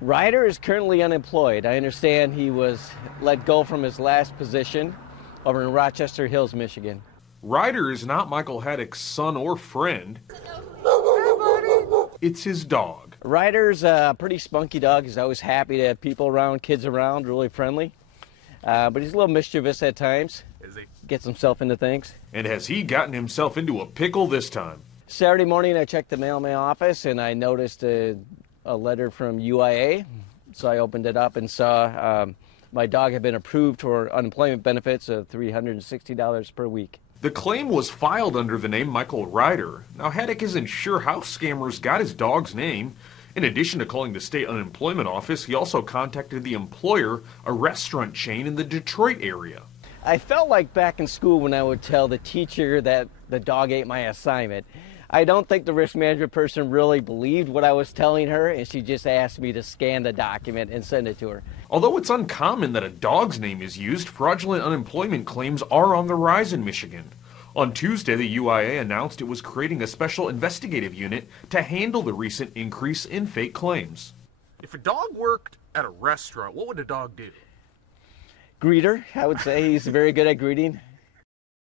Ryder is currently unemployed. I understand he was let go from his last position over in Rochester Hills, Michigan. Ryder is not Michael Haddock's son or friend. It's his dog. Ryder's a pretty spunky dog. He's always happy to have people around, kids around, really friendly. But he's a little mischievous at times. Gets himself into things. And has he gotten himself into a pickle this time? Saturday morning, I checked the mail in my office, and I noticed a letter from UIA. So I opened it up and saw my dog had been approved for unemployment benefits of $360 per week. The claim was filed under the name Michael Ryder. Now, Haddock isn't sure how scammers got his dog's name. In addition to calling the state unemployment office, he also contacted the employer, a restaurant chain in the Detroit area. I felt like back in school when I would tell the teacher that the dog ate my assignment. I don't think the risk management person really believed what I was telling her, and she just asked me to scan the document and send it to her. Although it's uncommon that a dog's name is used, fraudulent unemployment claims are on the rise in Michigan. On Tuesday, the UIA announced it was creating a special investigative unit to handle the recent increase in fake claims. If a dog worked at a restaurant, what would a dog do? Greeter, I would say. He's very good at greeting.